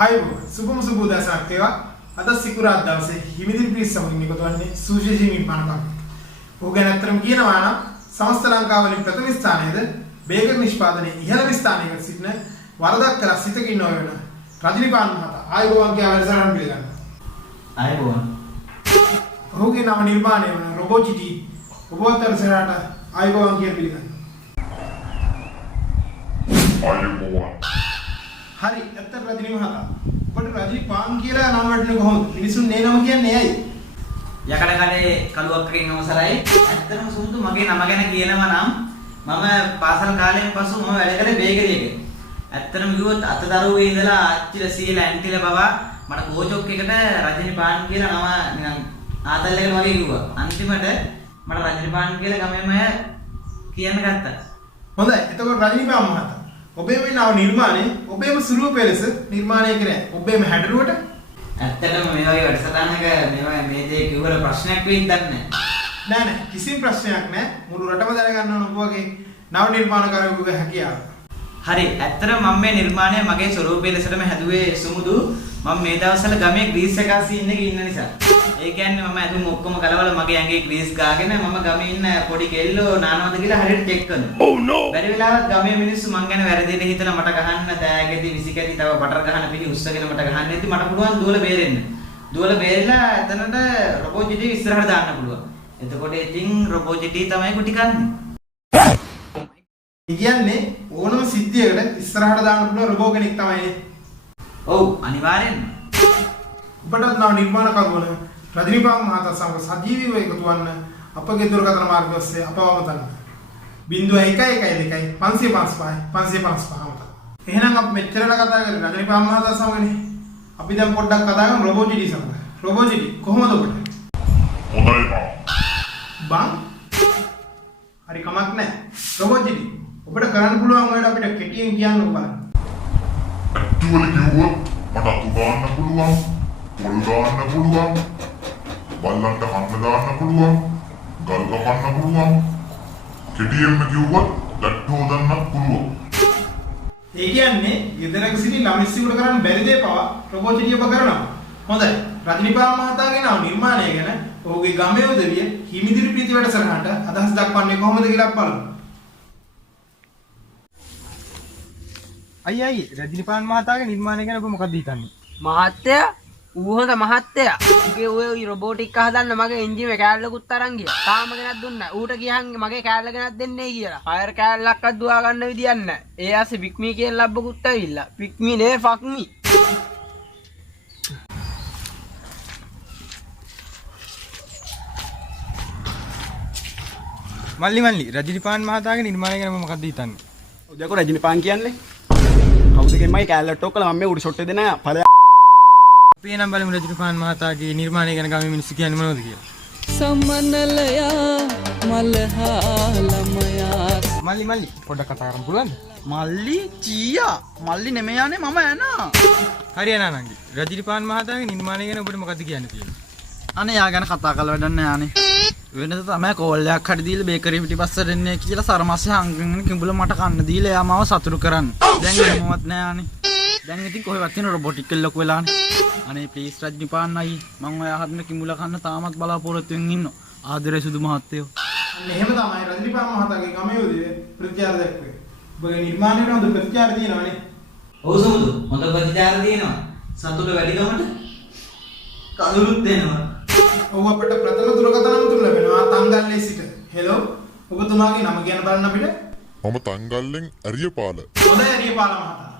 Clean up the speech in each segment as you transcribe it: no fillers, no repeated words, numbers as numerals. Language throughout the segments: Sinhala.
ආයුබෝවන් සුබම සුබ උදෑසනක් වේවා. අද සිකුරාදා දවසේ හිමිදිරි පිරිස සමගින් එකතු වන්නේ සුවිශේෂී නිර්මාණ කර්ම. ඔහු ගැන අත්‍තරම කියනවා නම් සමස්ත ලංකාවලින් ප්‍රථම ස්ථානයේද බේකර් නිෂ්පාදනයේ ඉහළම ස්ථානයක සිටින වරදක් කළ සිතකින් නොවන රජනිපාන් මහතා ආයුබෝවන් කියලා වැඩසටහන පිළිගන්නවා. ආයුබෝවන්. ඔහුගේ නම නිර්මාණය වන රොබෝචිටි ඔබවතර සරාට ආයුබෝවන් කියලා පිළිගන්නවා. ආයුබෝවන්. හරි ඇත්තට රජනි මහතා ඔබට රජනි පාන් කියලා නම වටින කොහොමද මිනිසුන් නේ නම කියන්නේ ඇයි යකඩ කඩේ කළුවක්කකින් අවසරයි ඇත්තටම සුමුදු මගේ නම ගැන කියනවා නම් මම පාසල් කාලයෙන් පසු මම වැඩ කළේ බේකරියක ඇත්තටම කිව්වොත් අතදරුවේ ඉඳලා ආච්චිලා සීලා ඇන්ටිලා බබා මට කෝචොක් එකට රජනි පාන් කියලා නම නිකන් ආතල් එකල වගේ කිව්වා අන්තිමට මට රජනි පාන් කියලා ගමේම කියන්න ගත්තා හොඳයි එතකොට රජනි පාන් මහතා ඔබේම නව නිර්මාණය ඔබේම ස්වරූපය ලෙස නිර්මාණය කරේ ඔබේම හැඩරුවට ඇත්තටම මේ වගේ වැඩසටහනක මේ දේ කිව්වල ප්‍රශ්නයක් වෙයිද දන්නේ නෑ කිසිම ප්‍රශ්නයක් නෑ මුළු රටම දැනගන්න ඕන ඔබ වගේ නව නිර්මාණකරුවෙකුගේ හැකියාව හරි ඇත්තටම මම මේ නිර්මාණය මගේ ස්වරූපය ලෙසටම හැදුවේ සුමුදු මම මේ දවස්වල ගමේ ග්‍රීස් එකා සීන් එකේ ඉන්න නිසා ඒ කියන්නේ මම ඇතුම් ඔක්කොම කලවල මගේ ඇඟේ ග්‍රීස් ගාගෙන මම ගමේ ඉන්න පොඩි කෙල්ලෝ නානවද කියලා හරියට චෙක් කරනවා oh no බැරි වෙලාවත් ගමේ මිනිස්සු මං ගැන වැරදියට හිතලා මට ගහන්න දෑගෙදි විසිකැටි තව බටර් ගහන පිළි උස්සගෙන මට ගහන්න ඉතින් මට පුළුවන් දුවලා බේරෙන්න දුවලා බේරිලා එතනට රොබෝ ජිටි ඉස්සරහට දාන්න පුළුවන් එතකොට ඉතින් රොබෝ ජිටි තමයි කුටි කන්නේ කියන්නේ ඕනම සිද්ධියකට ඉස්සරහට දාන්න පුළුවන් රොබෝ කෙනෙක් තමයි ඔව් අනිවාර්යෙන්ම ඔබට නව නිර්මාණකරුවන රජනිපාන් මහතා සමග සජීවීව එකතු වන්න අපගේ දුරකථන මාර්ගය ඔස්සේ අපවම තන්න 0112 555 555 එහෙනම් අපි මෙච්චරලා කතා කරේ රජනිපාන් මහතා සමගනේ අපි දැන් පොඩ්ඩක් කතා කරමු රොබෝජිටි සමග රොබෝජිටි කොහොමද ඔබට හොඳයි බං හරි කමක් නැහැ රොබෝජිටි ඔබට කරන්න පුළුවන් වලට අපිට කෙටියෙන් කියන්න බලන්න ඇක්චුවලි කිව්වොත් මට අතු ගන්න පුළුවන් පොල් ගන්න පුළුවන් බල්ලන්ට කන්න දාන්න පුළුවන් ගල් කපන්න පුළුවන් කෙටියෙන්ම කිව්වොත් ගැට්ටු හොදන්නත් පුළුවන් ඒ කියන්නේ ගෙදරක සිටි ළමිස්සුන්ට කරන්න බැරි දේ පවා රොබෝට් ඔබ කරනවා හොඳයි රජනිපාන් මහතාගේ නව නිර්මාණය ගැන ඔහුගේ ගමේ උදවිය හිමිදිරි ප්‍රීති වැඩසටහනට අදහස් දක්වන්නේ කොහොමද කියලා බලමු අයියයි රජනිපාන් මහතාගේ නිර්මාණය ගැන ඔබ මොකක්ද හිතන්නේ මහත්තයා ඌ හොඳ මහත්තයා උගේ ඔය රොබෝටික් හදන්න මගේ එන්ජින් එක කෑල්ලකුත් අරන් ගියා තාම ගෙනත් දුන්නා ඌට ගියන් මගේ කෑල්ල ගෙනත් දෙන්නේ කියලා ෆයර් කෑල්ලක්වත් දුවා ගන්න විදියක් නැහැ ඒ ආසේ පික්මී කියන ලබ්බකුත් ඇවිල්ලා පික්මී නේ ෆක්මී මල්ලි රජනිපාන් මහතාගේ නිර්මාණය ගැන ඔබ මොකක්ද හිතන්නේ ඔව් දැන් රජනිපාන් කියන්නේ කවුද කෙමයි කෑල්ලට ඔක්කලා මම මේ උඩ ෂොට් එක දෙන ඵලයක් අපි නම් බලමු රජනිපාන් මහතාගේ නිර්මාණය ගැන ගමේ මිනිස්සු කියන්නේ මොනවද කියලා සමනලයා මල්හාලමයා මල්ලි පොඩ්ඩක් කතා කරන්න පුළුවන්ද මල්ලි චීයා මල්ලි නෙමෙයානේ මම යනවා හරි අනංගි රජනිපාන් මහතාගේ නිර්මාණය ගැන ඔබට මොකක්ද කියන්න තියෙන්නේ අනේ යා ගැන කතා කරලා වැඩක් නැහැ යානේ වෙනද තමයි කෝල් එකක් හරි දීලා බේකරිය පිටිපස්සට එන්නේ කියලා සරමස්සේ හංගගෙන කිඹුල මට කන්න දීලා එයා මාව සතුටු කරන්න දැන් එහෙමවත් නැහැ යානේ දැන් ඉතින් කොහෙවත් තියෙන රොබෝටික් එක ලොකු වෙලානේ අනේ ප්ලීස් රජනිපාන් අයි මම ඔයා හදන කිඹුල කන්න තාමත් බලාපොරොත්තු වෙමින් ඉන්නවා ආදරේ සුදු මහත්තයෝ අන්න එහෙම තමයි රජනිපාන් මහතාගේ ගමේ උදවිය ප්‍රතිචාර දක්වන්නේ ඔබගේ නිර්මාණයට හොඳ ප්‍රතිචාර තියෙනවානේ ඔව් සමුදු හොඳ ප්‍රතිචාර තියෙනවා සතුට වැඩි ගමට කඳුළුත් දෙනවා ඔව් අපිට ප්‍රථම දුරකථන අමතුරු ලැබෙනවා තංගල්ලේ සිට හෙලෝ ඔබතුමාගේ නම කියන්න බලන්න අපිට මම තංගල්ලෙන් ඇරියපාල හොඳයි ඇරියපාල මහතා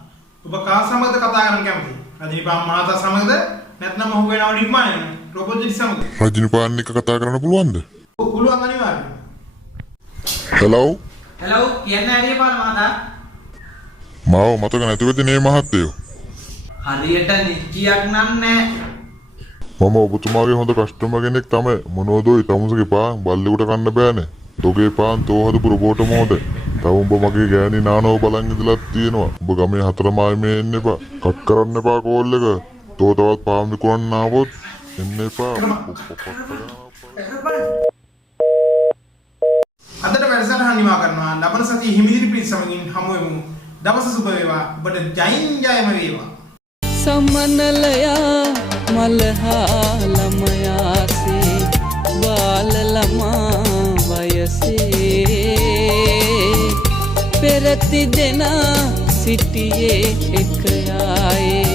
ඔබ කා සමගද කතා කරන්න කැමතියි රජනිපාන් මහතා සමගද නැත්නම් ඔහුගේ නව නිර්මාණය රොබෝජිටි සමග රජනිපාන් එක කතා කරන්න පුළුවන්ද ඔව් පුළුවන් අනිවාර්යයෙන් හෙලෝ කියන්නේ ඇරියපාල මහතා මාව මතක නැතුවද නේ මහත්තයෝ හරියට නිච්චියක් නෑ මම ඔබතුමාගේ හොඳ කස්ටමර් කෙනෙක් තමයි මොනවදෝයි තමුසගේ පාන් බල්ලෙකුට කන්න බෑනේ තෝගේ පාන් තෝ හදපු රොබෝට මොහොත තව උඹ මගේ ගෑණි නානෝ බලන් ඉඳලා තියෙනවා උඹ ගමේ හතරමායිමේ එන්න එපා කට් කරන්න එපා කෝල් එක තෝ තවත් පාන් විකුණන්න ආවොත් එන්න එපා අදට වැඩසටහන නිමා කරනවා ලබන සතියේ හිමිදිරි පිරිස සමගින් හමු වෙමු දවස සුබ වේවා ඔබට ජයින් ජයම වේවා සමනලයා මලහා ළමයාසේ බාල ළමා වයසේ පෙරති දෙනා සිටියේ එක යායේ